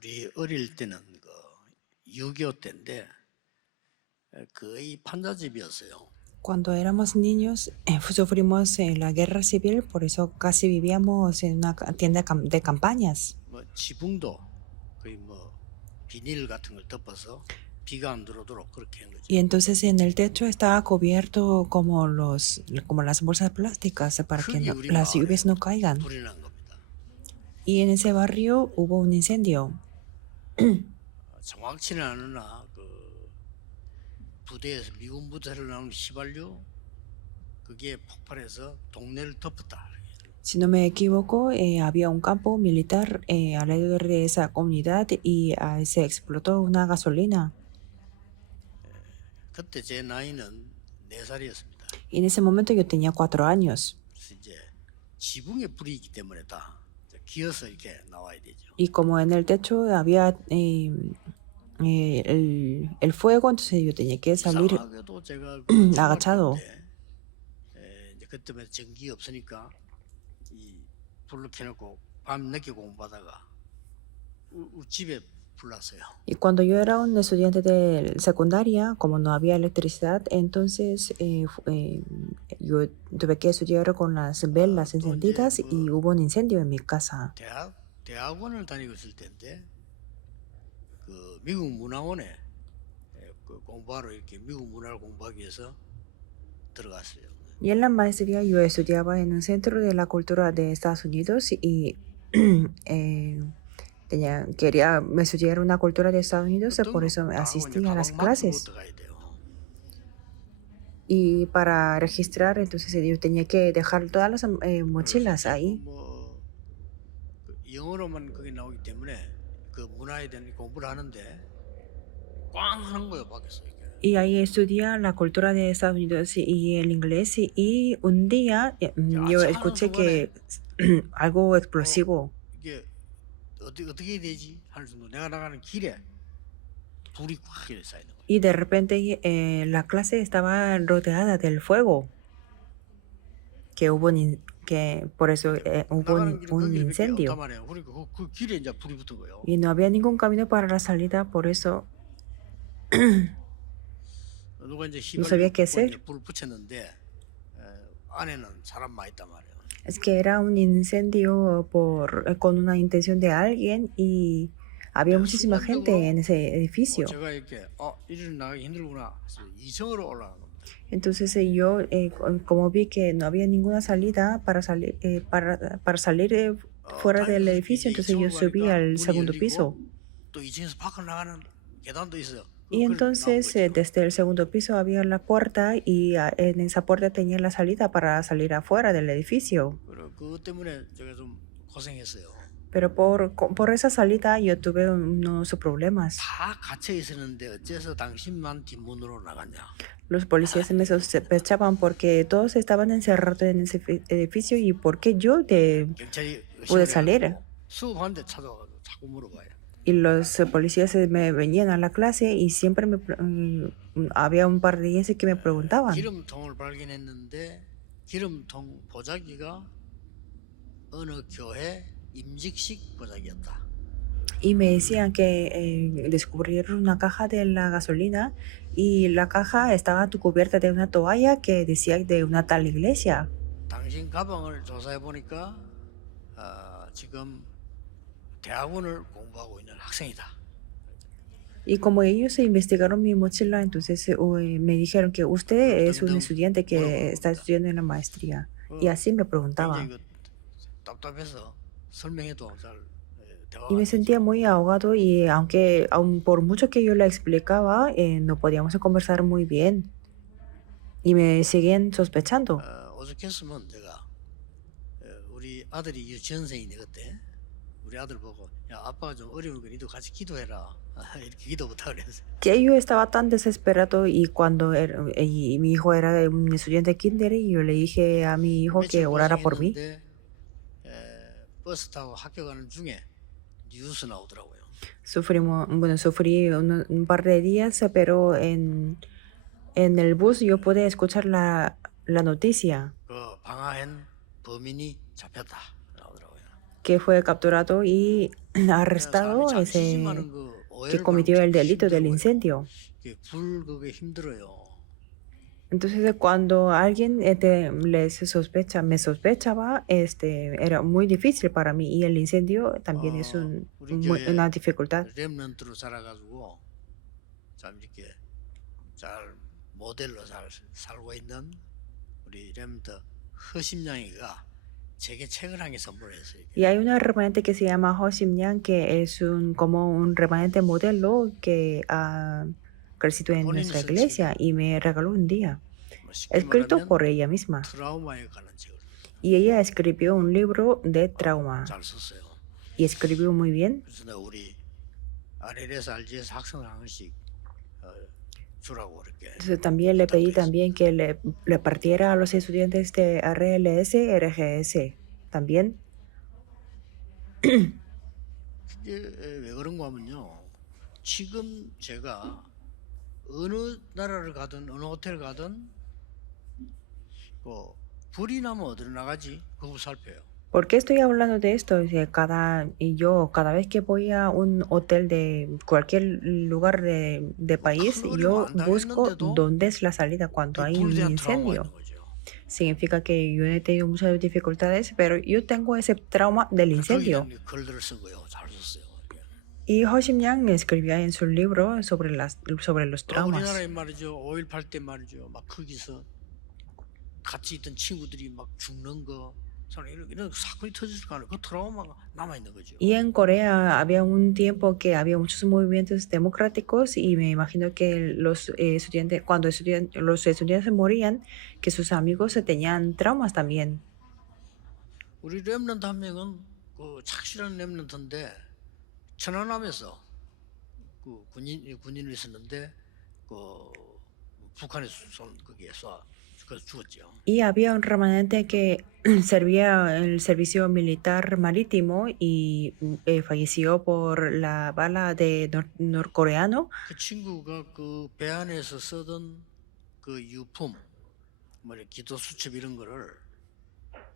우리 어릴 때는 그 6.25 때인데 거의 판자집이었어요. Cuando éramos niños, sufrimos la guerra civil, por eso casi vivíamos en una tienda de campañas. 뭐 지붕도 거의 뭐 비닐 같은 걸 덮어서 비가 안 들어오도록 그렇게 한 거죠. Y entonces en el techo estaba cubierto como las bolsas plásticas para que 흔히 우리 las 마을에 lluvias no caigan. 불이 난 겁니다. Y en ese barrio hubo un incendio. 정확치는 않으나 그 부대에서 미군 부대를 나오는 휘발유 그게 폭발해서 동네를 덮었다. Si no me equivoco, había un campo militar alrededor de esa comunidad y se explotó una gasolina. 그때 제 나이는 4살이었습니다. Y en ese momento yo tenía 4 años. 그래서 이제 지붕에 불이 있기 때문에 다 기어서 이렇게 나와야 되죠. Y como en el techo había el fuego, entonces yo tenía que salir 이상하게도 제가 agachado. 이제 그때만 전기 없으니까 이 불을 켜놓고 밤 늦게 공부하다가 집에 불났어요. Y cuando yo era un estudiante de secundaria, como no había electricidad, entonces yo tuve que estudiar con las velas encendidas y hubo un incendio en mi casa. 대학원을 다니고 있을 때인데 그 미국 문화원에 그 공부하러 이렇게 미국 문화를 공부하기 위해서 들어갔어요. Y en la maestría yo estudiaba en un centro de la cultura de Estados Unidos y quería estudiar una cultura de Estados Unidos, por eso asistí a las clases. Y para registrar, entonces yo tenía que dejar todas las mochilas ahí. 영어로만 거기 나오기 때문에 그 문화에 대한 공부를 하는데 꽝 하는 거예요, 밖에서. Y ahí estudia la cultura de Estados Unidos y el inglés. Y un día yo escuché que algo explosivo. 이게 어떻게 해야 되지? 하는 순간 내가 나가는 길에 불이 꽉 쌓이는 거예요. Y de repente la clase estaba rodeada del fuego. Que hubo que por eso hubo un incendio. Y no había ningún camino para la salida, por eso no sabía qué hacer. Es que era un incendio con una intención de alguien y había muchísima gente en ese edificio. Entonces yo, como vi que no había ninguna salida para salir fuera del edificio, entonces yo subí al segundo piso. Y entonces desde el segundo piso había la puerta y en esa puerta tenía la salida para salir afuera del edificio. Pero por esa salida yo tuve unos problemas. Los policías me sospechaban porque todos estaban encerrados en ese edificio y por qué yo pude salir. Y los policías me venían a la clase y siempre había un par de días que me preguntaban. Y me decían que descubrieron una caja de la gasolina y la caja estaba cubierta de una toalla que decía de una tal iglesia. 당신 가방을 조사해 보니까 지금 대학원을 공부하고 있는 학생이다. Y como ellos investigaron mi mochila, entonces me dijeron que usted es un estudiante que está estudiando en la maestría. Y así me preguntaban. Y me sentía muy ahogado y aun por mucho que yo le explicaba, no podíamos conversar muy bien. Y me seguían sospechando. 오죽했으면 제가 우리 아들이 유치원생인데 그때 우리 아들 보고 야 아빠가 좀 어려우니까 니도 같이 기도해라 이렇게 기도부터 그랬어요. Que yo estaba tan desesperado y cuando y mi hijo era un estudiante de kinder y yo le dije a mi hijo que orara por mí. 버스 타고 학교 가는 중에 뉴스 나오더라고요. Sufrí un par de días, pero en el bus yo pude escuchar la noticia. 방아한 범인이 잡혔다 나오더라고요. que fue capturado y 그냥 사람이 arrestado, 잠시지만은 그 que 오해를 받으면 cometió 참 el delito del 힘들고요. incendio. 이게 불 그게 힘들어요. Entonces, cuando alguien me sospechaba, era muy difícil para mí y el incendio también es 우리 교회 una dificultad. 렘넌트로 살아가지고 참 이렇게 잘 모델로 잘 살고 있는 우리 렘넌트 허심양이가 제게 책을 한 개 선물했어요. Y hay una remanente que se llama Ho Sim Nyang, que es como un remanente modelo que ha crecido en 본인이 nuestra 쓴 iglesia 책이에요. y me regaló un día, 뭐 쉽게 escrito 말하면 por ella misma. 트라우마에 관한 책을 Y ella escribió un libro de trauma 잘 썼어요. y escribió muy bien. 그래서 내가 우리 RLS RGS 학생 한 권씩 주라고 그렇게. Entonces, también le pedí también que le partiera a los estudiantes de RLS, RGS. También. 이게 왜 그런가 하면요. 지금 제가 어느 나라를 가든 어느 호텔 가든 그 불이 나면 어디로 나가지? 그거 살펴요. ¿Por qué estoy hablando de esto? O sea, cada vez que voy a un hotel de cualquier lugar de país, 큰 어려움 yo 안 busco 당했는데도 dónde es la salida cuando 그 hay 불에 un 대한 트라우마가 incendio. 있는 거죠. Significa que yo he tenido muchas dificultades, pero yo tengo ese trauma del incendio. 거기다 글들을 쓴 거예요. 잘 썼어요. Y Ho Sim Yang escribía en su libro sobre los traumas. 우리나라에 말이죠. 5.18 때 말이죠. 막 거기서 같이 있던 친구들이 막 죽는 거, 이런 사건이 터졌을 거 아니에요. 그 트라우마가 남아 있는 거죠. Y en Corea había un tiempo que había muchos movimientos democráticos y me imagino que los estudiantes, los estudiantes morían, que sus amigos tenían traumas también. 우리 렘넌트 한 명은 그 착실한 렘넌트인데 천안함에서 그 군인이 있었는데 그 북한에서 쏜 거기에 그래서 죽었죠. Y había un remanente que servía el servicio militar marítimo y falleció por la bala de norcoreano. 그 친구가 그 배 안에서 쓰던 그 유품, 뭐 기도 수첩 이런 거를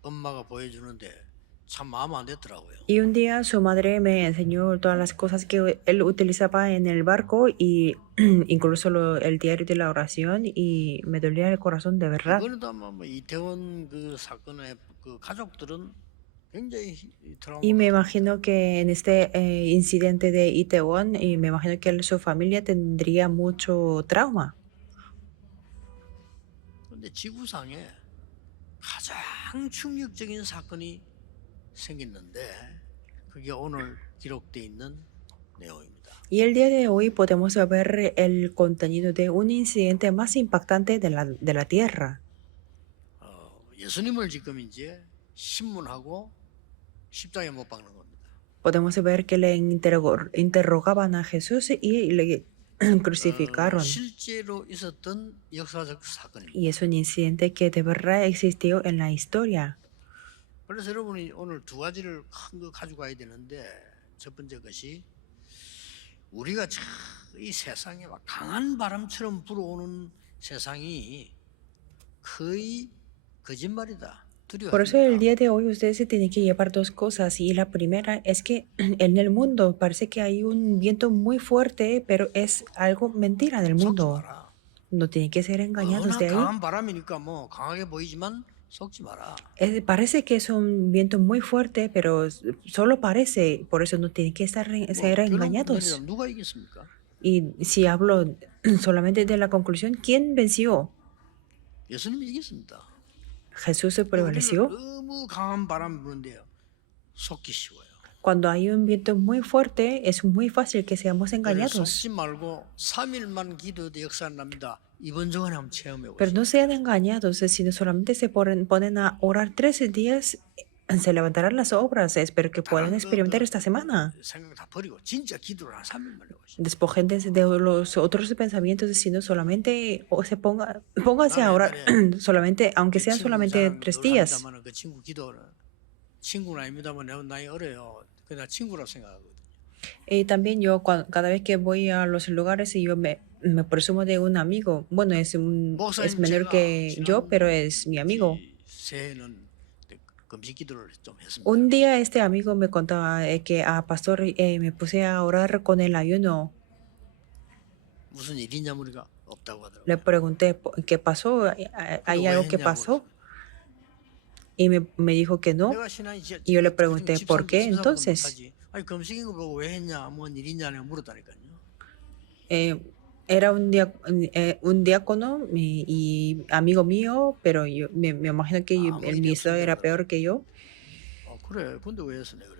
엄마가 보여주는데 참 마음 안 됐더라고요. Y un día su madre me enseñó todas las cosas que él utilizaba en el barco y incluso el diario de la oración y me dolía el corazón de verdad. 이번에도 아마 뭐 이태원 그 사건의 그 가족들은 굉장히 트라우마. Y me imagino que en este incidente de Itaewon, y me imagino que su familia tendría mucho trauma. 근데 지구상에 가장 충격적인 사건이 생겼는데 그게 오늘 기록돼 있는 내용입니다. Y el día de hoy podemos ver el contenido de un incidente más impactante de la Tierra. 예수님을 지금 이제 신문하고 십자가에 못 박는 겁니다. Podemos ver que le interrogaban a Jesús y le crucificaron. 실제로 있었던 역사적 사건입니다. Y es un incidente que de verdad existió en la historia. 그래서 여러분이 오늘 두 가지를 큰 거 가져가야 되는데 첫 번째 것이 우리가 이 세상에 막 강한 바람처럼 불어오는 세상이 거의 거짓말이다. Por eso el día de hoy ustedes se tienen que llevar dos cosas y la primera es que en el mundo parece que hay un viento muy fuerte, pero es algo mentira del mundo. No tienen que ser engañados de ahí. 강한 바람이니까 뭐 강하게 보이지만 속지 마라. Parece que es un viento muy fuerte, pero solo parece, por eso no tienen que ser engañados. 누가 이겼습니까? Y si hablo solamente de la conclusión, ¿quién venció? 예수님이 이겼습니다. Jesús se prevaleció. 너무 강한 바람 부는데요. 속기 쉬워요. Cuando hay un viento muy fuerte, es muy fácil que seamos engañados. 속지 말고 3일만 기도도 역사 납니다. 이번 주간에 한번 체험해 보세요. Pero no sean engañados, sino solamente se ponen a orar 13 días, se levantarán las obras. Espero que puedan experimentar esta semana. 생각 다 버리고 진짜 기도를 한 3일만 해보세요. Despojense de los otros pensamientos, sino solamente pónganse a orar solamente, aunque sean solamente 3 días. 그 친구 기도는 친구는 아닙니다만 내가 나이 어려요. 그냥 친구라고 생각하거든요. Y también yo cada vez que voy a los lugares y yo me presumo de un amigo. Bueno, es menor que yo, pero es mi amigo. 새해는 금식 기도를 좀 했습니다. Un día este amigo me contaba que, pastor, me puse a orar con el ayuno. 무슨 일이냐 우리가 없다고 Le 하더라고요. pregunté, ¿qué pasó? 근데 ¿Hay 왜 algo que 했냐고 pasó? 그랬어요. Y me dijo que no. 내가 신앙이 Y yo le pregunté, ¿por qué 집사보다 entonces? 못하지. 아니 금식인 거 보고 왜 했냐, 뭔 일이냐 내가 물었다니까요. Eh, era un diácono y amigo mío, pero yo me imagino que 아무 el 일이 ministro era 없습니다. peor que yo. 그래, 근데 왜 했어 내가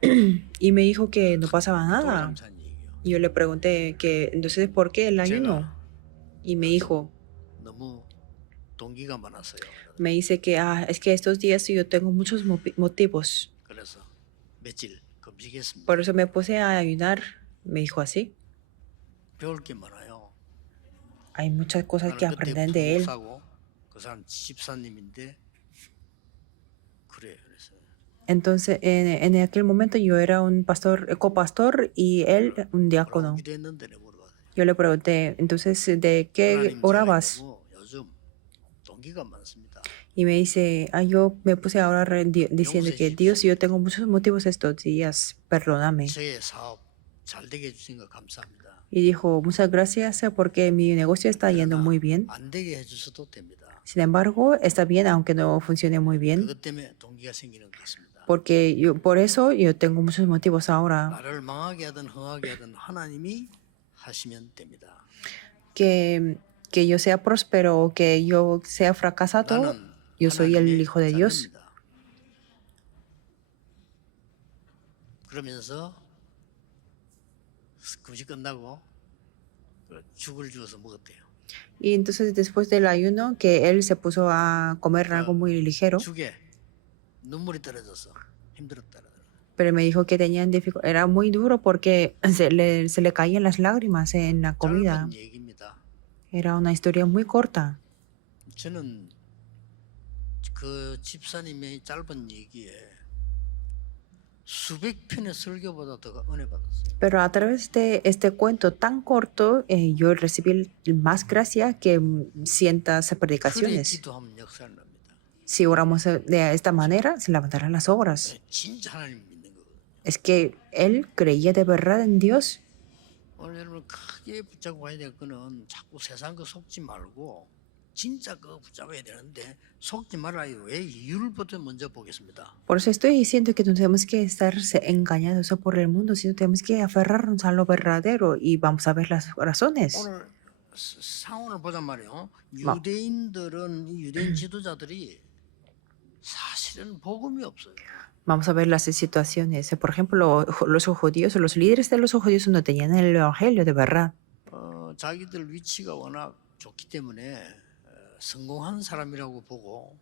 그랬더니 Y me dijo que no pasaba 또 nada. 감사한 얘기요. Y yo le pregunté que entonces, ¿por qué el ayuno? Y me dijo, 너무 동기가 많았어요. me dice que es que estos días yo tengo muchos motivos. 그래서 며칠 금식했습니다. Por eso me puse a ayunar. Me dijo así. 배울 게 많아요. Hay muchas cosas que 나는 그때 aprender de él. 부목사고 그 사람 집사님인데 그래 그래서 Entonces, en aquel momento yo era un pastor, copastor y él un diácono. 뭐라고 기도했는데 내가 물어봤어요. Yo le pregunté, entonces, ¿de qué 하나님 orabas? 제가 요즘 동기가 많습니다. Y me dice, yo me puse a orar diciendo que Dios, yo tengo muchos motivos estos días, perdóname. 저의 사업 잘 되게 해주신 거 감사합니다. Y dijo, muchas gracias porque mi negocio está yendo muy bien. 안 되게 해주셔도 됩니다. Sin embargo, está bien aunque no funcione muy bien, 그것 때문에 동기가 생기는 것 같습니다. porque por eso yo tengo muchos motivos ahora. 나를 망하게 하든 흥하게 하든 하나님이 하시면 됩니다. Que yo sea próspero o que yo sea fracasado, 나는 yo soy el 하나님의 Hijo de Dios. 자녀입니다. 그러면서 금식 끝나고 죽을 주어서 먹었대요. Y entonces después del ayuno, que él se puso a comer algo muy ligero, 죽에 눈물이 떨어져서 힘들었다. pero me dijo que tenían era muy duro porque se le caían las lágrimas en la comida. 짧은 얘기입니다. Era una historia muy corta. 저는 그 집사님의 짧은 얘기에 수백 편의 설교보다 더 은혜 받았어요. Pero a través de este cuento tan corto, yo recibí más gracia que cientos de 그래 predicaciones. 기도하면 역사를 납니다. Si oramos de esta manera, se levantarán las obras. 진짜 하나님 믿는 거거든요. Es que él creía de verdad en Dios. 오늘 여러분 크게 붙잡고 가야 될 거는 자꾸 세상 거 속지 말고 진짜 그거 붙잡아야 되는데 속지 말아요. 왜 이유를부터 먼저 보겠습니다. Por eso estoy diciendo que no tenemos que estar engañados por el mundo, sino tenemos que aferrarnos a lo verdadero y vamos a ver las razones. 오늘 상황을 보자 말이에요. 유대인들은 이 유대인 지도자들이 사실은 복음이 없어요. Vamos a ver las situaciones. Por ejemplo, los judíos, los líderes de los judíos no tenían el evangelio de verdad. 자기들 위치가 워낙 좋기 때문에 성공한 사람이라고 보고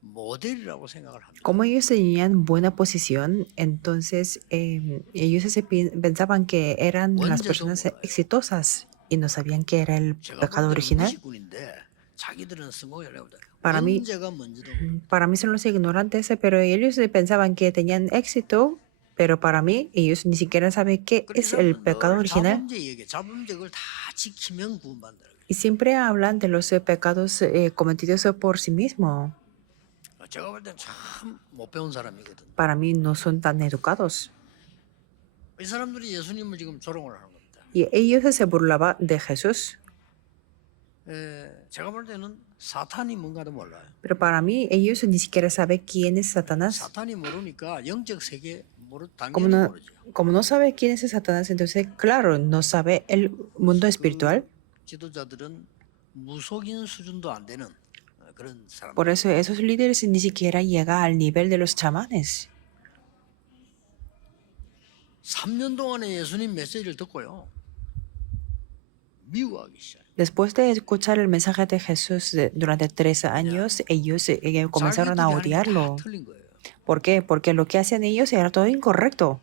모델이라고 생각을 합니다. Como ellos tenían buena posición, entonces ellos pensaban que eran las personas exitosas y no sabían que era el 제가 pecado 볼 때는 original. 무식군인데 자기들은 성공이라고 합니다. Para mí- 언제가 먼저도 Para mí son los ignorantes, pero ellos pensaban que tenían éxito, pero para mí ellos ni siquiera saben qué es el pecado original. 자범죄를 다 지키면 구원받는다. Y siempre hablan de los pecados cometidos por sí mismo. 제가 볼 땐 참 못 배운 사람이거든. Para mí no son tan educados. 이 사람들이 예수님을 지금 조롱을 하는 겁니다. Y ellos se burlaban de Jesús. 제가 볼 때는 사탄이 뭔가도 몰라요. Pero para mí ellos ni siquiera saben quién es Satanás. 사탄이 모르니까 영적 세계 Como 당연히 no, 모르죠. como no sabe quién es Satanás, entonces claro, no sabe el mundo espiritual. 지도자들은 무속인 수준도 안 되는 그런 사람. Por eso esos líderes ni siquiera llegan al nivel de los chamanes. 3년 동안에 예수님 메시지를 듣고요. 미워하기 시작. Después de escuchar el mensaje de Jesús durante 3 años, ellos comenzaron a odiarlo. 틀린 거예요. ¿Por qué? Porque lo que hacen ellos era todo incorrecto.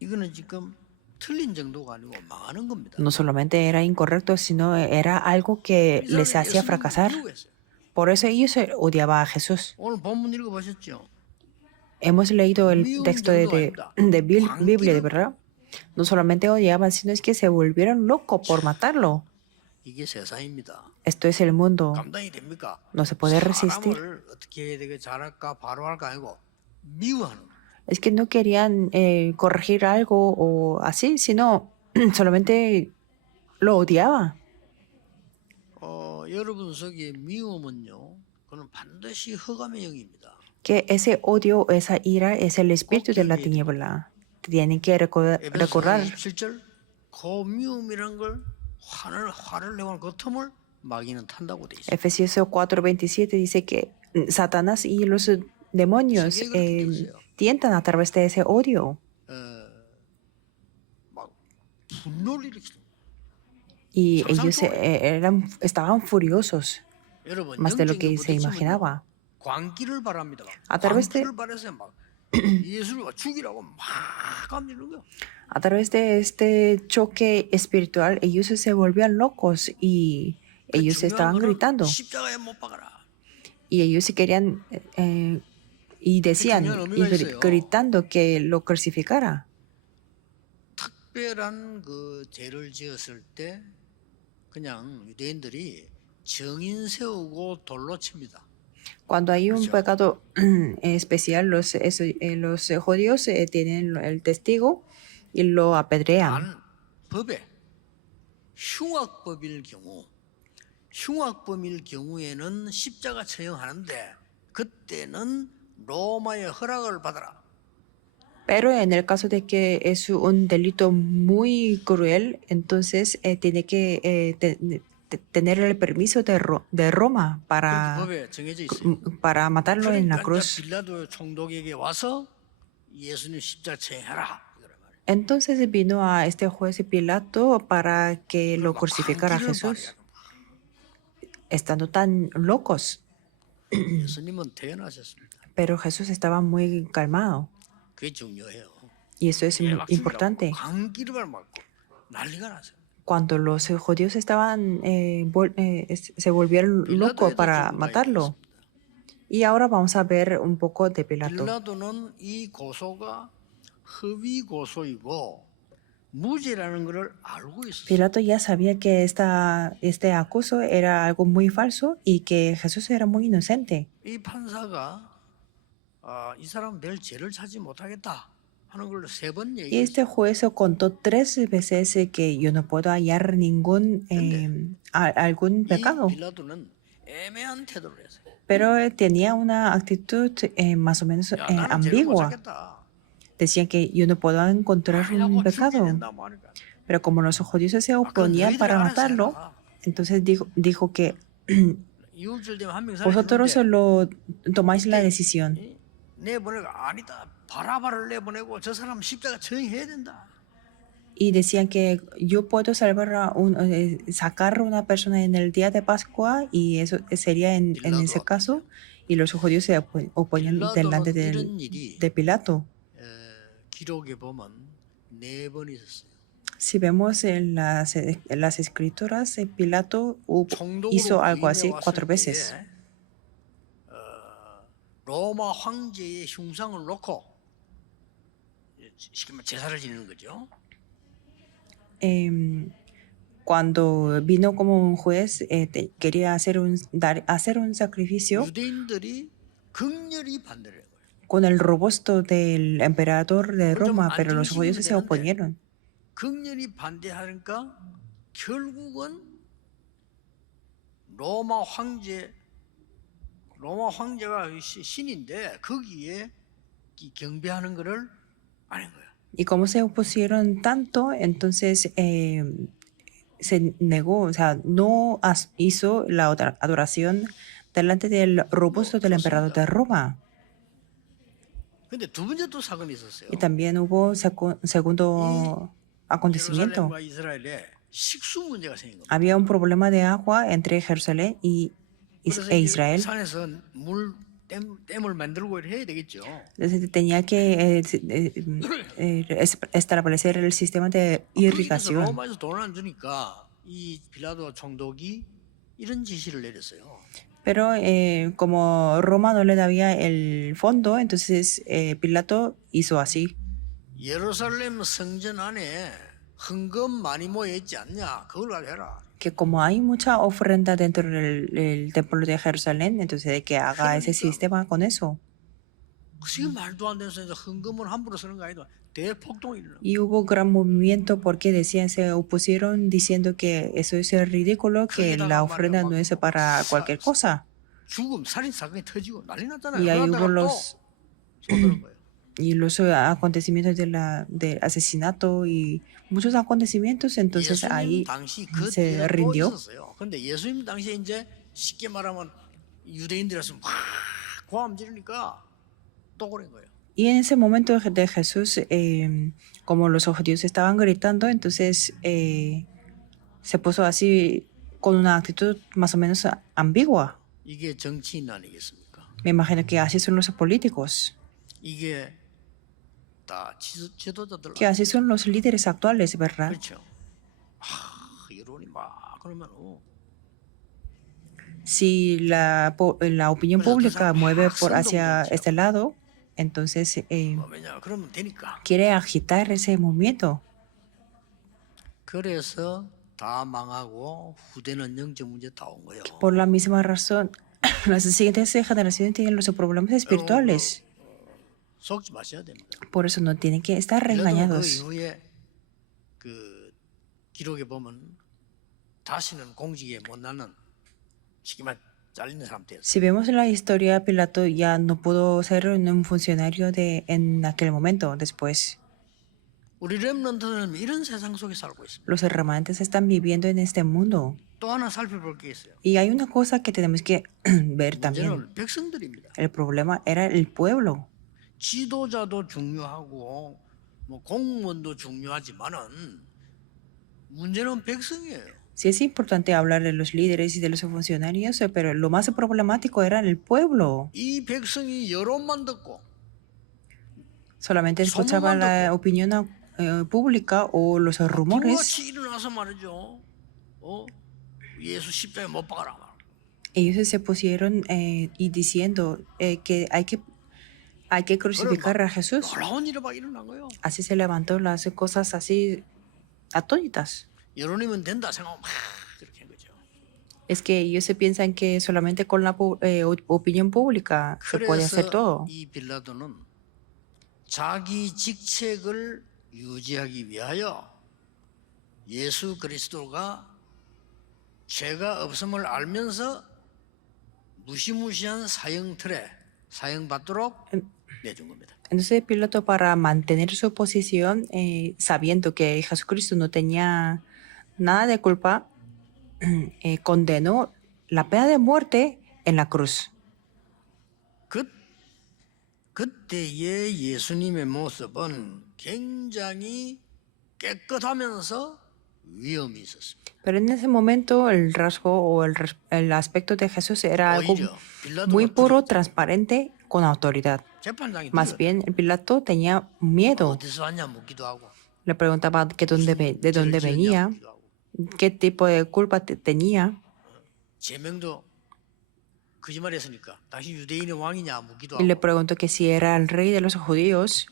이거는 지금 틀린 정도가 아니고 망하는 겁니다. No solamente era incorrecto, sino era algo que 이 les 사람이 hacía 예수님을 fracasar. 미워했어요. Por eso ellos odiaban a Jesús. 오늘 본문 읽어보셨죠? Hemos leído el texto de Biblia, de verdad. No solamente odiaban, sino es que se volvieron locos por matarlo. 이게 세상입니다. Esto es el mundo. 감당이 됩니까? No se puede resistir. 사람을 어떻게 해야 되게 잘할까 바로 할까 아니고 미워하는 거예요. Es que no querían corregir algo o así, sino solamente lo odiaba. 여러분 속에 미움은요, 그는 반드시 흑암의 영입니다. Que ese odio, esa ira es el espíritu de la tiniebla. Tienen que 에베소서 recordar. 27절 그 미움이란 걸 화를 내고 그 틈을 마귀는 탄다고 돼 있어요. Efesios 4:27 dice que Satanás y los demonios tientan a través de ese odio. 막 분노를 일으키는 거예요. Y ellos estaban furiosos, 여러분 más de lo que 영적인 se imaginaba. 광기를 바랍니다. A través de, 광기를 바라서 막 예수를 죽이라고 막 감지는 거예요. a través de este choque espiritual, ellos se volvían locos y ellos estaban gritando. 십자가에 못 박아라. Y ellos se querían y decían y gritando que lo crucificara. 특별한 그 죄를 지었을 때 그냥 유대인들이 증인 세우고 돌로 칩니다. Cuando hay un pecado especial, los judíos tienen el testigo y lo apedrean. 법에 흉악범일 경우에는 십자가 처형하는데 그때는 로마의 허락을 받아라. Pero en el caso de que es un delito muy cruel, entonces tiene que tener el permiso de Roma 법에 정해져 있어요. para matarlo en la 그러니까 cruz. 빌라도 총독에게 와서 예수님 십자가 처형하라. Entonces vino a este juez Pilato para que lo crucificara a Jesús, estando tan locos. 예수님은 태어나셨습니다. Pero Jesús estaba muy calmado. 그게 중요해요. Y eso es importante. 광기를 맞고 난리가 났어요. Cuando los judíos estaban, se volvieron locos para matarlo. Y ahora vamos a ver un poco de Pilato. 빌라도는 이 고소가 허위 고소이고 무죄라는 것을 알고 있었어요. Pilato ya sabía que este acuso era algo muy falso y que Jesús era muy inocente. 이 판사가 이 사람 낼 죄를 찾지 못하겠다 하는 걸 3번 Y este 얘기했어요. juez contó 3 veces que yo no puedo hallar algún pecado. 이 빌라도는 애매한 태도를 했어요. Pero tenía una actitud más o menos 야, 나는 죄를 못 ambigua. 찾겠다. Decía que yo no puedo encontrar un 아니라고 pecado. 출제된다고 하니까. Pero como los judíos se oponían para matarlo, entonces dijo que 6절 되면 한 명 vosotros 살아있는데 lo tomáis la decisión. 내보내고 아니다. 바라바를 내보내고 저 사람 십자가 처형해야 된다. Y decían que yo puedo salvar sacar a una persona en el día de Pascua y eso sería en ese caso. Y los judíos se oponían delante de Pilato. 기록에 보면 4번 있었어요. Si vemos en las escrituras, Pilato hizo algo así 4 veces. 로마 황제의 흉상을 놓고 쉽게 말해 제사를 지내는 거죠. Cuando vino como un juez, quería hacer un sacrificio 유대인들이 극렬히 반대를 해요. con el robusto del emperador de Roma, pero los judíos se oponieron. 극렬히 반대하니까 결국은 로마 황제가 신인데 거기에 경배하는 것을 안 한 거예요. Y como se opusieron tanto, entonces se negó, o sea, no hizo la adoración delante del robusto del emperador de Roma. 근데 두 번째 또 사건이 있었어요. Y también hubo segundo acontecimiento. 예루살렘과 이스라엘에 식수 문제가 생긴 겁니다. Había un problema de agua entre Jerusalén e Israel. 산에서 댐을 만들고 해야 되겠죠. Entonces tenía que establecer el sistema de irrigación. 로마에서 돈을 안 주니까 이 빌라도 총독이 이런 지시를 내렸어요. Pero como Roma no le daba el fondo, entonces Pilato hizo así. 예루살렘 성전 안에 헌금 많이 모여 있지 않냐? 그걸 해라. que como hay mucha ofrenda dentro del templo de Jerusalén, entonces de que haga ese 그러니까 sistema con eso. 지금 말도 안 되는 소리 헌금을 함부로 쓰는 거 아니다. 대폭동이 일어나. Y hubo gran movimiento porque decían, se opusieron diciendo que eso es ridículo, que 거기다가 la 말이야 ofrenda no es para cualquier cosa. 죽음 살인 사건이 터지고 난리 났잖아요. Y ahí hubo 그러다가 또 쏟아는 거예요. y los acontecimientos de asesinato y muchos acontecimientos, entonces 예수님 ahí 당시 그 se 뒤에 또 rindió. 있었어요. 근데 예수님 당시에 이제 쉽게 말하면 유대인들에서 막 고함 지르니까 또 그런 거예요. Y en ese momento de Jesús, como los judíos estaban gritando, entonces se puso así con una actitud más o menos ambigua. 이게 정치인 아니겠습니까? Me imagino que así son los políticos, 이게 다 지도자들 que así son los líderes actuales, ¿verdad? 그렇죠. 여론이 막 그러면 Si la opinión Pero pública entonces, mueve por son hacia dominantes. este lado, entonces 왜냐 그러면 되니까. quiere agitar ese movimiento. 그래서 다 망하고 후대는 영적 문제 다 온 거예요. Por la misma razón, las siguientes generaciones tienen los problemas espirituales. 속지 마셔야 됩니다. Por eso no tienen que estar 빌라도는 그 regañados. 이후에 그 기록에 보면 다시는 공직에 못 나는 시기만 잘리는 사람 되었어요. Si vemos la historia, Pilato ya no pudo ser un funcionario en aquel momento. Después, 우리 렘넌트는 이런 세상 속에 살고 있습니다. los remanentes están viviendo en este mundo. 또 하나 살펴볼 게 있어요. Y hay una cosa que tenemos que ver también. 문제는 백성들입니다. El problema era el pueblo. 지도자도 중요하고 뭐 공무원도 중요하지만은 문제는 백성이에요. Sí es importante hablar de los líderes y de los funcionarios, pero lo más problemático era el pueblo. 이 백성이 여론만 듣고 Solamente escuchaban la opinión pública o los rumores. 같이 일어나서 말이죠. 예수 십자가에 못 박아라. Ellos se pusieron y diciendo que hay que crucificar a Jesús. 놀라운 일이 막 일어난 거예요. Así se levantó las cosas así atónitas. 여론이면 된다 생각하면 막 그렇게 한 거죠. Es que ellos se piensan que solamente con la opinión pública se puede hacer 그래서 todo. 이 빌라도는 자기 직책을 유지하기 위하여 예수 그리스도가 죄가 없음을 알면서 무시무시한 사형틀에 사형받도록 내준 겁니다. Entonces Pilato, para mantener su posición, sabiendo que Jesucristo no tenía nada de culpa, condenó la pena de muerte en la cruz. 그때의 예수님의 모습은 굉장히 깨끗하면서 위험이 있었습니다. Pero en ese momento el rasgo o el aspecto de Jesús era algo 오히려 muy 빌라도가 puro, transparente, con autoridad. 재판장이 Más bien, el Pilato tenía miedo. 어디서 왔냐 묻기도 하고 Le preguntaba que de dónde venía, 묻기도 하고 qué tipo de culpa tenía. 제명도 거짓말했으니까 당신 유대인의 왕이냐 묻기도 Y le 하고 preguntó que si era el rey de los judíos.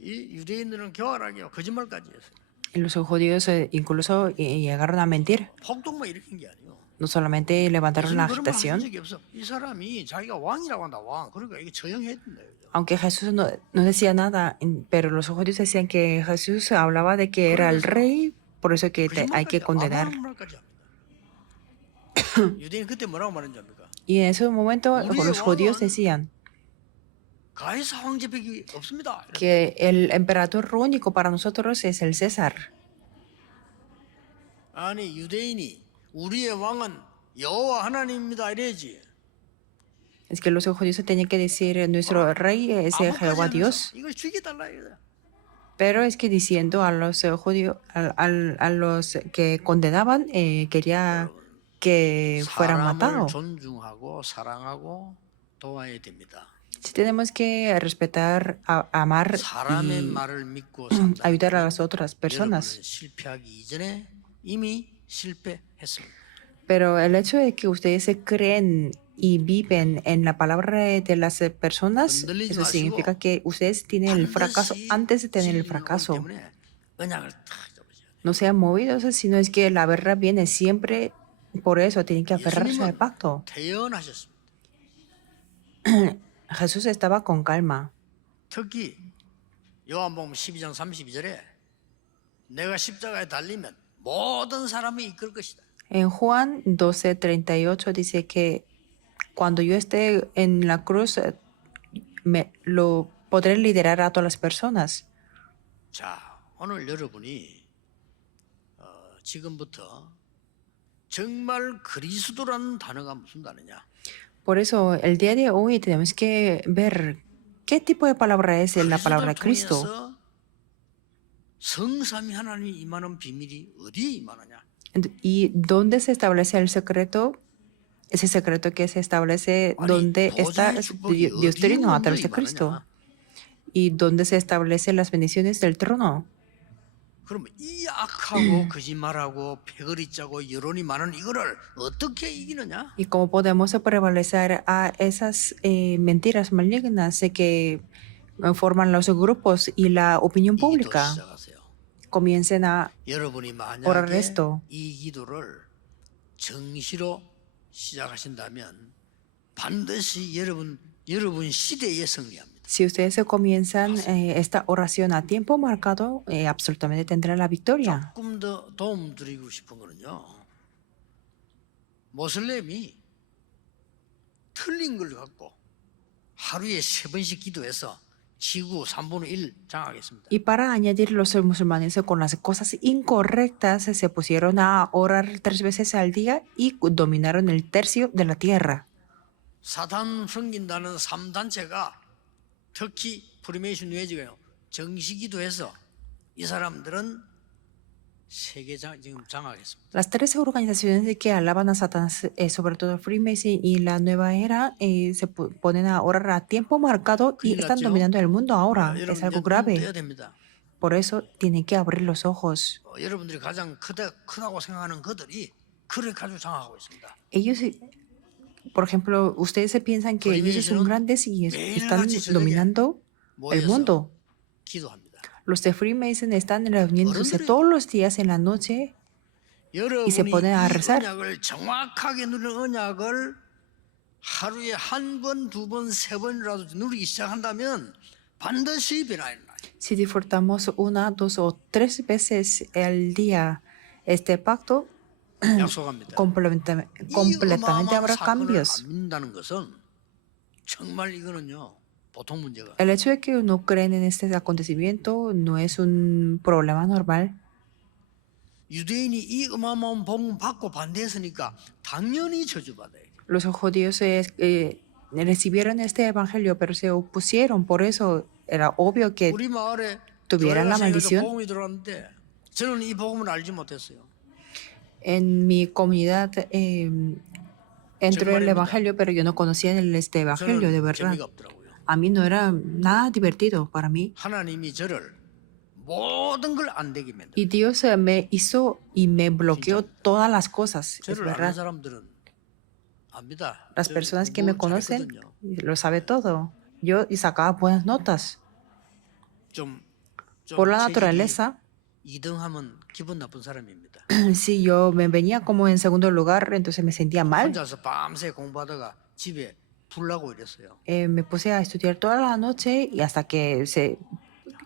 이 유대인들은 교활하게 거짓말까지 했어요. Y los judíos incluso llegaron a mentir. 폭동만 일으킨 게 아니에요. No solamente levantaron la 예수님 그런 말 하신 agitación, 적이 없어. 이 사람이 자기가 왕이라고 한다 왕. 그러니까 이게 처형해야 된다. aunque Jesús no decía nada, pero los judíos decían que Jesús hablaba de que era el rey, por eso que hay que condenar. 말까지 합니다. 유대인 그때 뭐라고 말했는지 압니까? Y en ese momento los judíos decían 가이사 황제밖에 없습니다. que el emperador único para nosotros es el César. 아니 유대인이 우리의 왕은 여호와 하나님입니다 이래야지. Es que los judíos tenían que decir nuestro rey es Jehová Dios. 이걸 죽여달라 이거야. Pero es que diciendo a los judíos, a los que condenaban, quería que fueran 사람을 matados. 존중하고 사랑하고 도와야 됩니다. Sí tenemos que respetar, amar 사람의 y 말을 믿고 ayudar a las otras 여러분은 personas. 실패하기 이전에 이미 실패했습니다. Pero el hecho de que ustedes se creen y viven en la palabra de las personas, eso significa que ustedes tienen el fracaso antes de tener el fracaso. no sean movidos, sino es que la verdad viene siempre. Por eso tienen que aferrarse al 예수님은 pacto. 태연하셨습니다. Jesús estaba con calma. 특히 요한복음 12장 32절에 내가 십자가에 달리면 모든 사람이 이끌 것이다. En Juan 12:38 dice que cuando yo esté en la cruz, lo podré liderar a todas las personas. 자, 오늘 여러분이 지금부터 정말 그리스도라는 단어가 무슨 단어냐? Por eso, el día de hoy tenemos que ver qué tipo de palabra es la palabra 그리스도를 Cristo 통해서 성삼위 하나님이 임하는 비밀이 어디에 임하느냐? y dónde se establece el secreto, ese secreto que se establece 아니, donde está 보좌의 축복이 Dios 어디에 Trino a 먼저 través de Cristo 임하느냐? y dónde se establecen las bendiciones del trono. 그러면 이 악하고 거짓말하고 패거리 짜고 여론이 많은 이거를 어떻게 이기느냐? Y cómo podemos prevalecer a esas mentiras malignas que forman los grupos y la opinión 이 기도 pública. 시작하세요. Comiencen a 여러분이 orar 만약에 esto. 이 기도를 정시로 시작하신다면 반드시 여러분 시대에 승리합니다. Si ustedes se comienzan esta oración a tiempo marcado, absolutamente tendrán la victoria. 조금 더 도움 드리고 싶은 거는요. 모슬렘이 틀린 걸 갖고 하루에 3번씩 기도해서 지구 3분의 1 장악했습니다. Y para añadir, los musulmanes con las cosas incorrectas se pusieron a orar 3 veces al día y dominaron el tercio de la tierra. 사탄 섬긴다는 3단체가 특히 프리메이션 웨지가요. 정시기도해서 이 사람들은 세계 지금 장악했습니다. Las 3 organizaciones que alaban a Satanás, sobre todo Freemason y la Nueva Era, se ponen a orar a tiempo marcado y 큰일 están 났죠? dominando el mundo ahora. 여러분 Es 이제 algo 눈 grave. 떠야 됩니다. Por eso tienen que abrir los ojos. 여러분들이 가장 크다고 생각하는 것들이 그래 가지고 장악하고 있습니다. Ellos, por ejemplo, ustedes se piensan que ellos son grandes y están dominando el 모여서 mundo. 기도합니다. Los de Freemason están reuniéndose todos los días en la noche 여러분이 ponen a 이 rezar. 언약을 정확하게 누리는 언약을 하루에 1번, 2번, 3번이라도 누리기 시작한다면 반드시 변화가 나요. Si disfrutamos 1, 2 o 3 veces al día este pacto, 약속합니다. completamente habrá cambios. 안 믿는다는 것은 정말 이거는요 보통 문제가. El hecho de que no creen en este acontecimiento no es un problema normal. 유대인이 이 어마어마한 복음 받고 반대했으니까 당연히 저주받아요. Los judíos recibieron este evangelio, pero se opusieron. Por eso era obvio que 우리 마을에 tuvieran la maldición. 복음이 들어왔는데 저는 이 복음을 알지 못했어요. En mi comunidad entró el evangelio, pero yo no conocía este evangelio de 저는 verdad. 재미가 없더라고요. A mí no era nada divertido para mí. 하나님이 저를 모든 걸 안 되게 만들어요. Y Dios me hizo y me bloqueó todas las cosas. Es 저를 아는 verdad. 사람들은 압니다. Las personas que me 공부 conocen 잘했거든요. lo sabe todo. Yo sacaba buenas notas. 좀 Por la 체질이 naturaleza, 2등하면 기분 나쁜 사람입니다. si yo me venía como en segundo lugar, entonces me sentía mal. 혼자서 밤새 공부하다가 집에 불 나고 이랬어요. Me puse a estudiar toda la noche y hasta que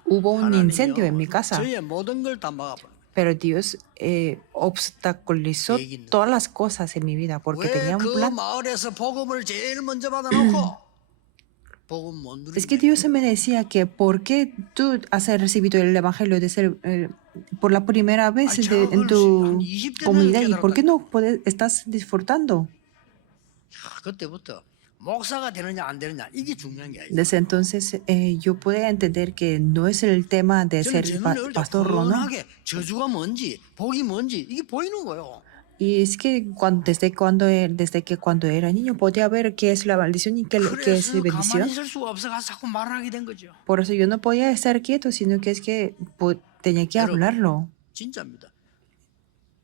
hubo un incendio en mi casa. 저의 모든 걸 다 막아버려요. Pero Dios obstaculizó todas las cosas en mi vida porque tenía un 왜그 plan. 마을에서 복음을 제일 먼저 받아놓고 복음 못 Es que 누리냐? Dios me decía que ¿por qué tú has recibido el evangelio de ser por la primera vez en tu comunidad y por qué no estás disfrutando? 그때부터 목사가 되느냐 안 되느냐 이게 중요한 게 아니에요. Desde entonces yo pude entender que no es el tema de 저는 ser 제 눈에 얼핏 pastor Ronald. 뻔하게 저주가 뭔지 복이 뭔지 이게 보이는 거예요. Y es que desde que cuando era niño podía ver qué es la maldición y qué es 그래서 bendición. 가만히 있을 수가 없어서 자꾸 말하게 된 거죠. Por eso yo no podía estar quieto, sino que es que tenía que hablarlo. 진짜입니다.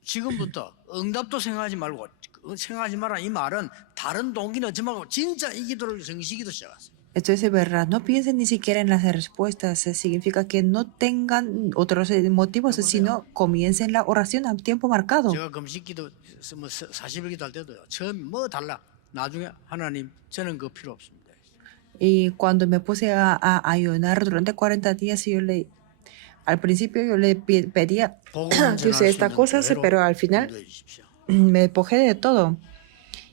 지금부터 응답도 생각하지 말고 생각하지 마라 이 말은 다른 동기는 하지 말고 진짜 이 기도를 정시기도 시작하세요. Esto es verdad. No piensen ni siquiera en las respuestas. Significa que no tengan otros motivos, sino comiencen la oración a tiempo marcado. 제가 금식기도 뭐 40일 기도 할 때도요. 처음에 뭐 달라. 나중에 하나님 저는 그거 필요 없습니다. Y cuando me puse a ayunar durante 40 días, al principio yo le pedía 복음을 Dios 전할 수 estas 있는 cosas, 교회로 pero al final 인도해 주십시오. me despojé de todo.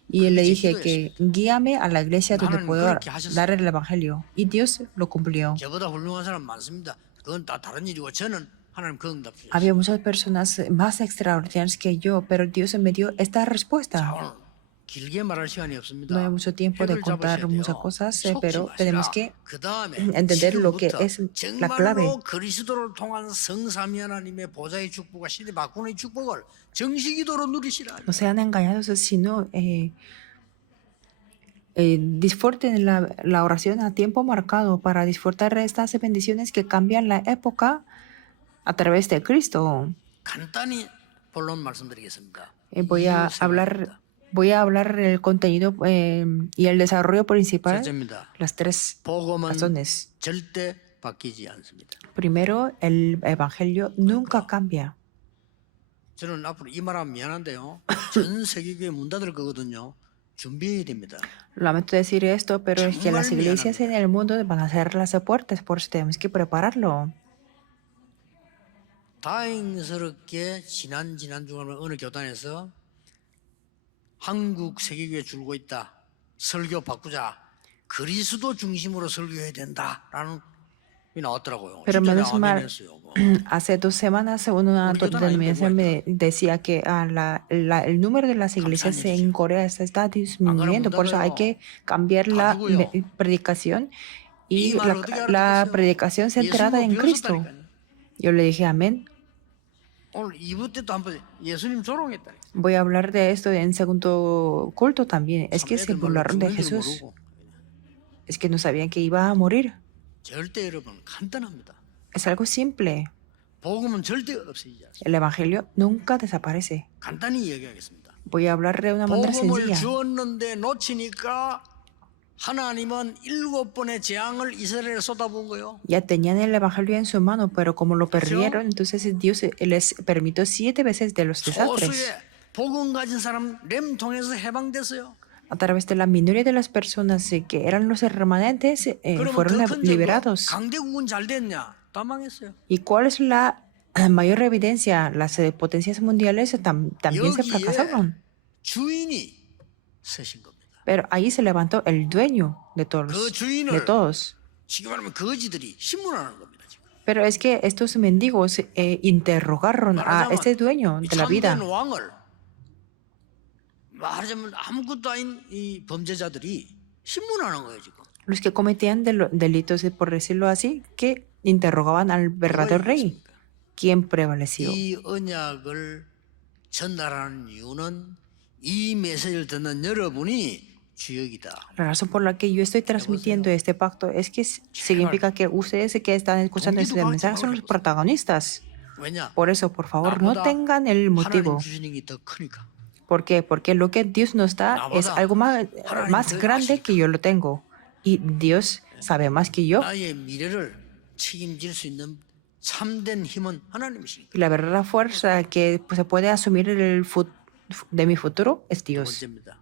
Y le 그게 제 dije que guíame a la iglesia donde 하나님 puedo 그렇게 하셨어요. dar el evangelio. Y Dios lo cumplió. 저보다 훌륭한 사람 많습니다. 그건 다 다른 일이고 저는 하나님 그 응답 주셨어요. Había muchas personas más extraordinarias que yo, pero Dios me dio esta 자, respuesta. 오늘 길게 말할 시간이 없습니다. No hay mucho tiempo de 핵을 잡으셔야 contar muchas 돼요. cosas, 속지 pero tenemos 마시라. que 그 다음에 entender lo que 지금부터 es la clave. 정말로 그리스도를 통한 성삼위 하나님의 보좌의 축복과 시대 바꾸는 축복을 정식기도로 누리시라. No sean engañados, sino disfruten la oración a tiempo marcado para disfrutar de estas bendiciones que cambian la época a través de Cristo. 간단히 본론 말씀드리겠습니다. Voy a hablar el contenido y el desarrollo principal, 첫째입니다. las tres 복음은 razones. 절대 바뀌지 않습니다. Primero, el evangelio nunca cambia. 저는 앞으로 이 말하면 미안한데요. 전 세계교회 문 닫을 거거든요. 준비해야 됩니다. Lamento decir esto, pero es que las iglesias en el mundo van a cerrar las puertas, por eso tenemos que prepararlo. 다행스럽게 지난주 어느 교단에서 한국 세계교회 줄고 있다. 설교 바꾸자. 그리스도 중심으로 설교해야 된다라는 게 나왔더라고요. Pero 진짜 menos mal, 아멘했어요. hace 2 semanas una denominación me decía que el número de las iglesias en Corea está disminuyendo, por eso hay que cambiar la predicación y la predicación centrada en Cristo. Yo le dije amén. 오늘 2부 때도 한번 예수님 조롱했다. Voy a hablar de esto en segundo culto también. Es que se burlaron de Jesús. Es que no sabían que iba a morir. 절대 여러분 간단합니다. Es algo simple. 복음은 절대 없어지지 않습니다. El evangelio nunca desaparece. 간단히 얘기하겠습니다. Voy a hablar de una manera 복음을 sencilla. 주었는데 놓치니까 하나님은 7번의 재앙을 이스라엘에 쏟아부은 거예요. Ya tenían el evangelio en su mano, pero como lo perdieron, entonces Dios les permitió 7 veces de los desastres. 소수의 복음 가진 사람 렘 통해서 해방됐어요. A través de la minoría de las personas que eran los remanentes, fueron liberados. 강대국은 잘 됐냐? 다 망했어요. ¿Y cuál es la mayor evidencia? Las potencias mundiales también se fracasaron. 주인이 서신 겁니다. Pero ahí se levantó el dueño de todos. 그 주인을 De todos. 지금 말하면 거지들이 신문하는 겁니다. 지금. Pero es que estos mendigos interrogaron a este dueño de la vida. 참된 왕을 말하자면 아무것도 아닌 이 범죄자들이 신문하는 거예요 지금. Los que cometían delitos, por decirlo así, que interrogaban al verdadero rey. ¿Quién prevaleció? 이 언약을 전달하는 이유는 이 메시지를 듣는 여러분이 주역이다. La razón por la que yo estoy transmitiendo este pacto es que significa que ustedes que están escuchando este mensaje son los protagonistas. 왜냐? Por eso, por favor, no tengan el 하나님 motivo. 주시는 게 더 크니까. ¿Por qué? Porque lo que Dios nos da es algo más grande que yo lo tengo. Y Dios sabe más que yo. 나의 미래를 책임질 수 있는 참된 힘은 하나님이시니까. Y la verdadera fuerza que se puede asumir de mi futuro es 두 Dios. 번째입니다.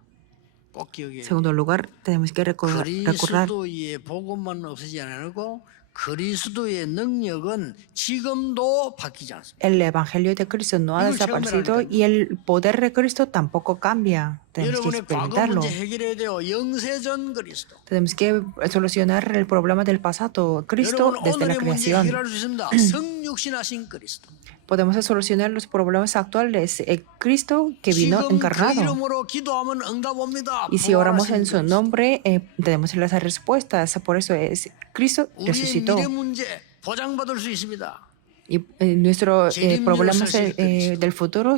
꼭 기억해야 En 돼요. segundo lugar, tenemos que recordar 그리스도의 복음만 없어지지 않고 그리스도의 능력은 지금도 바뀌지 않습니다. el evangelio de Cristo no ha desaparecido y el poder de Cristo tampoco cambia. Tenemos que 여러분의 과거 experimentarlo. 문제 해결해야 돼요. 영세전 그리스도. Tenemos que solucionar el problema del pasado, Cristo 여러분 desde la 오늘의 문제 creación. 해결할 수 있습니다. 성육신하신 그리스도. Podemos solucionar los problemas actuales. Cristo que vino 지금 그 encarnado. 이름으로 기도하면 응답 옵니다. Y si oramos en su 부활하신 nombre, tenemos las respuestas. Por eso es Cristo 우리의 resucitó. 미래 문제 보장받을 수 있습니다. Y nuestros problemas del futuro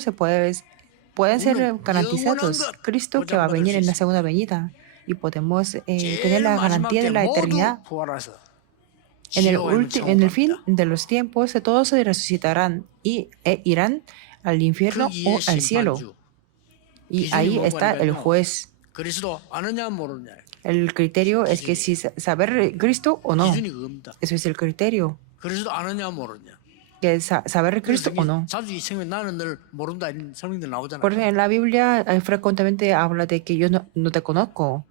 pueden ser garantizados. Cristo que va a venir en la segunda venida. Y podemos tener la garantía de la eternidad. En el fin de los tiempos, todos se resucitarán y irán al infierno o al cielo. Y ahí está el juez. 그리스도 아느냐 모르냐. El criterio es que si saber Cristo o no. 기준이 그겁니다. Eso es el criterio. 그래서도 아느냐 모르냐. Que es saber 그래서 Cristo o no. 자주 이 성경 나는 늘 모른다 이런 성경들 나오잖아요. Por ejemplo, en la Biblia frecuentemente habla de que yo no te conozco.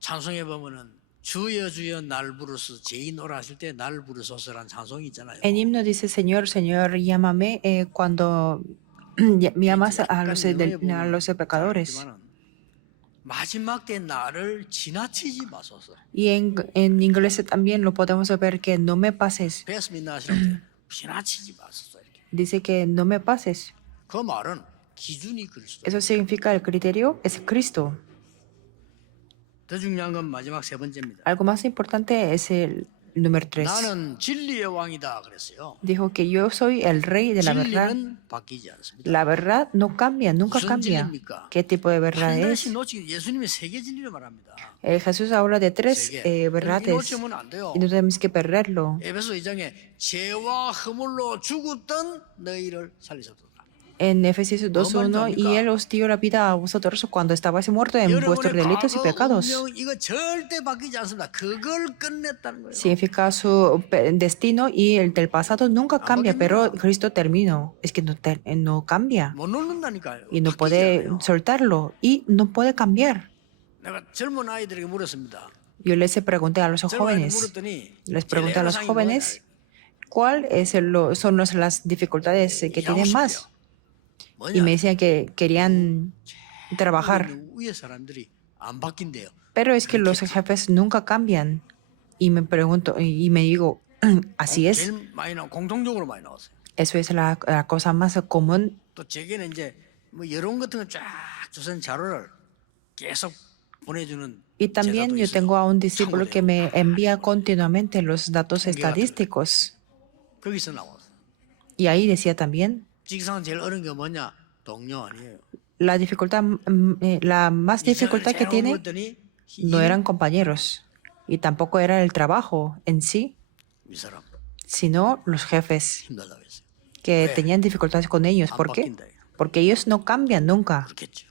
찬송에 보면은 주여 주여 날 부르소 죄인 오라 하실 때 날 부르소서라는 찬송이 있잖아요. En himno dice, Señor, Señor, llámame cuando me amas a los pecadores. 마지막 때 나를 지나치지 마소서. Y en inglés también lo podemos ver que no me pases. 베스민나 하실 때 지나치지 마소서 이렇게. Dice que no me pases. 그 말은 기준이 그리스도. Eso significa el criterio es Cristo. 더 중요한 건 마지막 세 번째입니다. Algo más importante es el número 3. 나는 진리의 왕이다 그랬어요. Dijo que yo soy el rey de la verdad. 진리는 바뀌지 않습니다. La verdad no cambia, nunca 무슨 cambia. 진리입니까? ¿Qué tipo de verdad 한 es? 가지 놓치기 예수님이 세계 진리를 말합니다. Jesús habla de 3 세 개. 이 verdades 놓치면 안 돼요. y no tenemos que perderlo. 에베소 2장에 죄와 허물로 죽었던 너희를 살리셨도다. En Efesios 2:1, y Él os dio la vida a vosotros cuando estabais muertos en vuestros delitos y pecados. 운명 이거 절대 바뀌지 않습니다. 그걸 끝냈다는 거예요. Significa su destino y el del pasado nunca cambia, pero Cristo terminó. Es que no cambia 못 놓는다니까요. y no 바뀌지 puede 않아요. soltarlo y no puede cambiar. 내가 젊은 아이들에게 물었습니다. Yo les pregunté a los 젊은 아이들 jóvenes, 물었더니 les pregunté a los 제일 jóvenes, ¿cuáles son las dificultades que tienen más? Y me decían que querían trabajar, 위에 사람들이 안 바뀐대요. pero es que los jefes nunca cambian. Y me pregunto, y me digo, así es. 제일 많이 공통적으로 많이 나왔어요. Eso es la cosa más común. 또 제게는 이제 뭐 여론 같은 거 쫙 주선 자료를 계속 보내주는 Y también yo tengo a un discípulo que me envía continuamente los datos estadísticos. 거기서 나왔어요. Y ahí decía también, 직장 제일 어려운 게 뭐냐? 동료 아니에요. la dificultad, la más dificultad que tiene no eran compañeros y tampoco era el trabajo en sí, 이 사람 sino los jefes 힘들다고 했어요. que tenían dificultades con ellos. 안 ¿Por qué? 바뀐다. Porque ellos no cambian nunca. 그렇겠죠.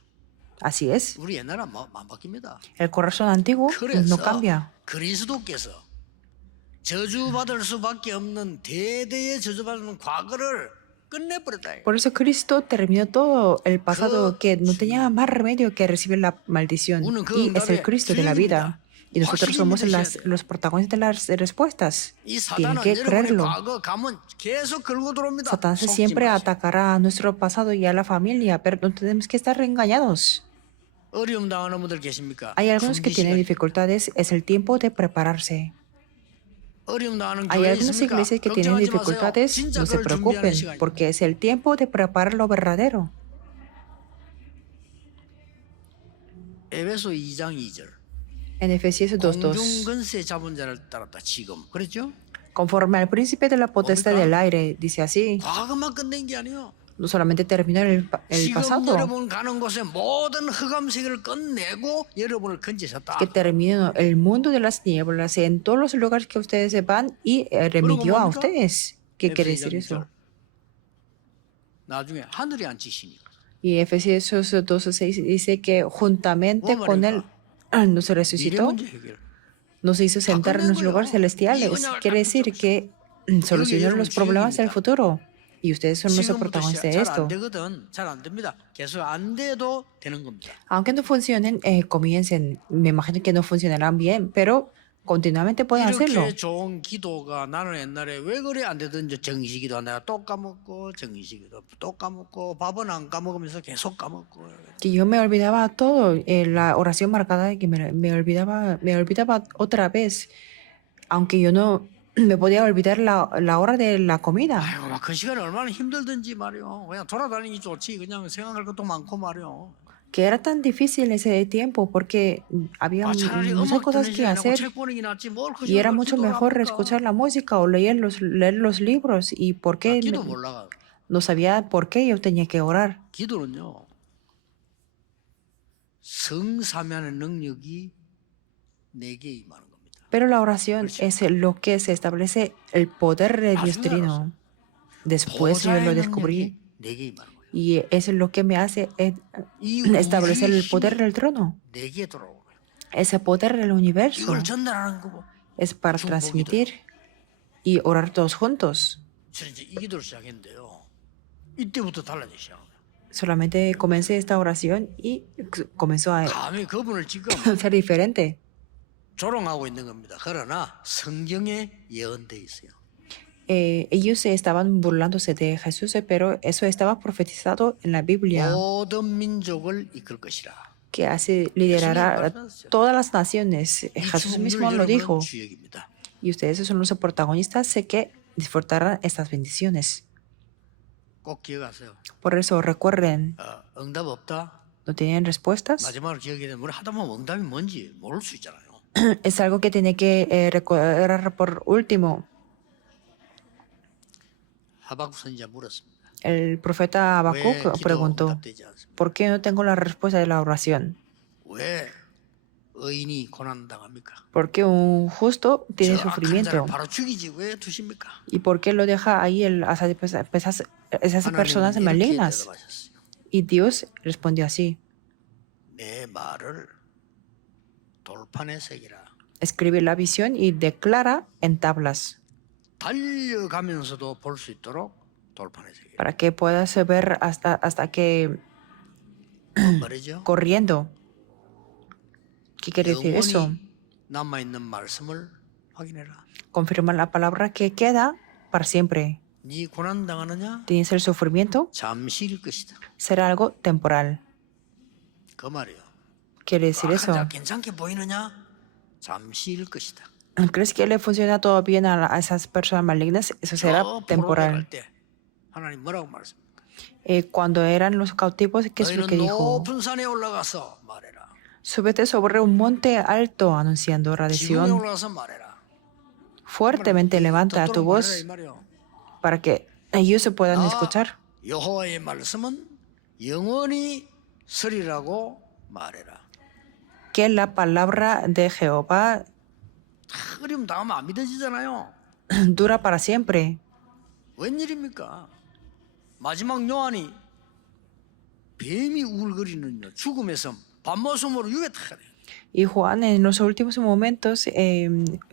Así es. 우리 옛날은 안 바뀝니다. El corazón antiguo no 그래서 cambia. 그리스도께서 저주받을 수밖에 없는 대대의 저주받는 과거를 끝내버렸다. Por eso Cristo terminó todo el pasado que no tenía más remedio que recibir la maldición. Y es el Cristo de la vida. Y nosotros somos los protagonistas de las respuestas. 이 Tienen 사단은 que 여러분의 creerlo. 과거 가면 계속 걸고 들어옵니다. Satanás 속지 siempre 마세요. atacará a nuestro pasado y a la familia, pero no tenemos que estar engañados. 어려움 당하는 분들 계십니까? Hay algunos que 준비 tienen 시간. dificultades, es el tiempo de prepararse. 어려움 당하는 Hay 교회 algunas 있습니까? iglesias que tienen 걱정하지 마세요. dificultades, 진짜 no se 그걸 preocupen, 준비하는 시간입니다. porque es el tiempo de preparar lo verdadero. 에베소 2장 2절. En Efesios 2:2. 공중근세 잡은 자를 따랐다. 지금 그랬죠? Conforme al príncipe de la potestad del aire, dice así, 과거만 끝낸 게 아니에요. no solamente terminó el 지금 pasado, 여러분 가는 곳에 모든 흑암 세계를 끝내고 여러분을 건지셨다. que terminó el mundo de las nieblas en todos los lugares que ustedes se van y remitió a 뭡니까? ustedes. ¿Qué quiere 에베소 decir 2장 eso? 2절. 나중에 하늘에 앉히시니까. Y Efesios 2:6 dice que juntamente 뭐 con él nos 미래 resucitó, 문제 해결. nos hizo sentar en los lugares celestiales. Quiere decir que solucionó los problemas del futuro. Y ustedes son los protagonistas de 잘안 esto. 되거든. 잘 안 됩니다. 계속 안 돼도 되는 겁니다. Aunque no funcionen, comiencen. Me imagino que no funcionarán bien, pero continuamente pueden hacerlo. 이렇게 좋은 기도가 나는 옛날에 왜 그래 안 되던 정식기도 내가 또 까먹고 정식기도 또 까먹고 밥은 안 까먹으면서 계속 까먹고 Que yo me olvidaba todo, la oración marcada, que me olvidaba otra vez, aunque yo no me podía olvidar la hora de la comida. 아이고 막 그 시간에 얼마나 힘들든지 말이요. 그냥 돌아다니기 좋지. 그냥 생각할 것도 많고 말이요. Que era tan difícil ese tiempo porque había 아, 차라리 muchas 음악 cosas 듣는 que 시간하고 hacer 책 보는 게 낫지 뭘 y era mucho mejor escuchar la música o leer los libros. ¿Y por qué? 기도 몰라. No sabía por qué yo tenía que orar. 기도는요. 성삼위하는 능력이 내게 임하는 겁니다. Pero la oración es lo que se establece el poder de Dios Trino. Después yo lo 보좌의 descubrí 능력이 내게 임하는 거예요. Y eso es lo que me hace 이 establecer 우주의 el poder 힘이 del trono. 내게 돌아오고 Ese poder del universo 이걸 전달하는 거고 es para 중보기도. transmitir y orar todos juntos. 저는 이제 이 기도를 시작했는데요. 이때부터 달라지기 시작합니다. Solamente comencé esta oración y comenzó a 감히 그분을 지금 ser diferente. 조롱하고 있는 겁니다. 그러나 성경에 예언돼 있어요. Ellos estaban burlándose de Jesús, pero eso estaba profetizado en la Biblia, 모든 민족을 이끌 것이라. que así liderará a todas las naciones. 이 Jesús 축복을 mismo lo 여러분은 dijo. 주역입니다. Y ustedes son los protagonistas que disfrutarán estas bendiciones. 꼭 기억하세요. Por eso recuerden, 응답 없다. ¿no tienen respuestas? 마지막으로 기억해야 되는 우리 하다 보면 응답이 뭔지 모를 수 있잖아요. Es algo que tiene que recordar por último. 하박국 선지자 물었습니다. El profeta 왜 Habacuc 기도 preguntó, 응답되지 않습니까? ¿por qué no tengo la respuesta de la oración? 왜 의인이 고난 당합니까? ¿Por qué un justo tiene 저 악한 자를 sufrimiento? 바로 죽이지 왜 두십니까? ¿Y por qué lo deja ahí esas personas 하나님은 이렇게 malignas? 대답하셨어요. Y Dios respondió así, 내 말을 돌판에 새기라. escribe la visión y declara en tablas, 달려가면서도 볼 수 있도록 돌판에 새기라. para que puedas ver hasta que 뭔 말이죠? corriendo. ¿Qué quiere decir eso? 영원히 남아있는 말씀을 확인해라. Confirma la palabra que queda para siempre. 네 고난 당하느냐? Tienes el sufrimiento, 잠시일 것이다. será algo temporal. 그 말이요. Quiere decir 악한 eso. 자 괜찮게 보이느냐? 잠시일 것이다. ¿Crees que le funciona todo bien a esas personas malignas? Eso será 저 포로대 temporal. 갈 때 하나님 뭐라고 말씀합니까? Cuando eran los cautivos, ¿qué es lo que 너희는 dijo? 높은 산에 올라가서 말해라. Súbete sobre un monte alto anunciando 지붕에 radición. 올라가서 말해라. Fuertemente levanta tu 듣도록 말해라, 이 voz 말이요. para que ellos se puedan escuchar. 여호와의 말씀은 영원히 서리라고 말해라. Que la palabra de Jehová 어려움 당하면 안 믿어지잖아요. dura para siempre. 웬일입니까? 마지막 요한이 뱀이 우글거리는 죽음의 섬 밤모섬으로 유배타야 돼요. Y Juan en los últimos momentos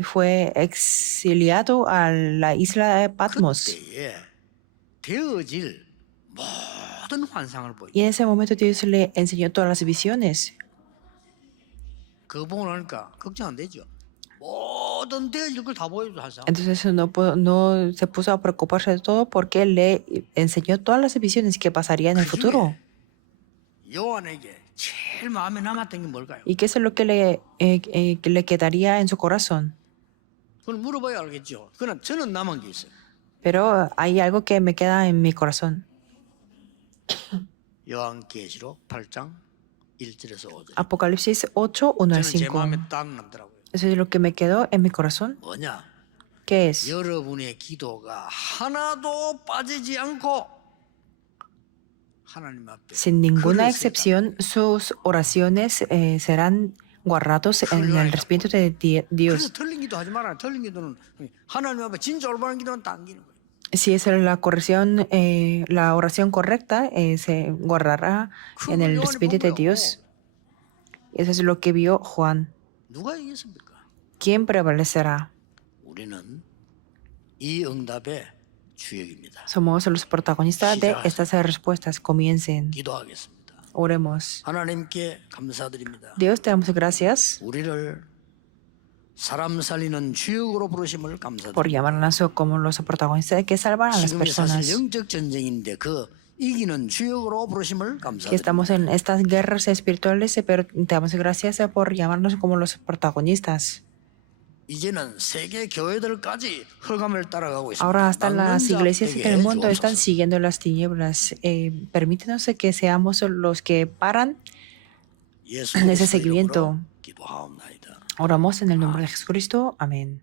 fue exiliado a la isla de Patmos. 그때에 되어질 모든 환상을 보이고 Y en ese momento Dios le enseñó todas las visiones. 그거 보고 나니까 걱정 안 되죠. 모든 되어질 걸 다 보여줘 항상. Entonces no se puso a preocuparse de todo porque le enseñó todas las visiones que pasarían en el futuro. 요한에게 제일 마음에 남았던 게 뭘까요? ¿Y qué es lo que le quedaría en su corazón? 그걸 물어봐야 알겠죠. 그러나 저는 남은 게 있어요. Pero hay algo que me queda en mi corazón. 요한계시록 8장 1절에서 5절. Apocalipsis 8, 1 al 저는 제 5. 마음에 딱 남더라고요. Eso es lo que me quedó en mi corazón. 뭐냐? ¿Qué es? 여러분의 기도가 하나도 빠지지 않고 하나님 앞에 Sin ninguna 글을 excepción, sus oraciones serán guardados en el respaldo de Dios. 그래서 틀린 기도 하지 말아요. 틀린 기도는 하나님 앞에 진짜 올바른 기도는 당기는 거예요. Si es la corrección, la oración correcta, se guardará en el respaldo de Dios. Eso es lo que vio Juan. 누가 이겼습니까? ¿Quién prevalecerá? 우리는 이 응답의 주역입니다. Somos los protagonistas de estas respuestas. Comiencen. 기도하겠습니다. Oremos. 하나님께 감사드립니다. Dios, te damos gracias 우리를 사람 살리는 주역으로 부르심을 por 감사드립니다. llamarnos como los protagonistas que salvan a las 지금이 사실 personas. 영적 전쟁인데 그 이기는 주역으로 부르심을 Que 감사드립니다. estamos en estas guerras espirituales, pero te damos gracias por llamarnos como los protagonistas. 이제는 세계 교회들까지 흑암을 따라가고 있습니다. Ahora hasta las iglesias 되게 del mundo están 해주옵소서. siguiendo las tinieblas. Permítenos que seamos los que paran 예수 en ese 그리스도 seguimiento. 이름으로 기도하옵나이다. Oramos en el nombre de Jesucristo. Amén.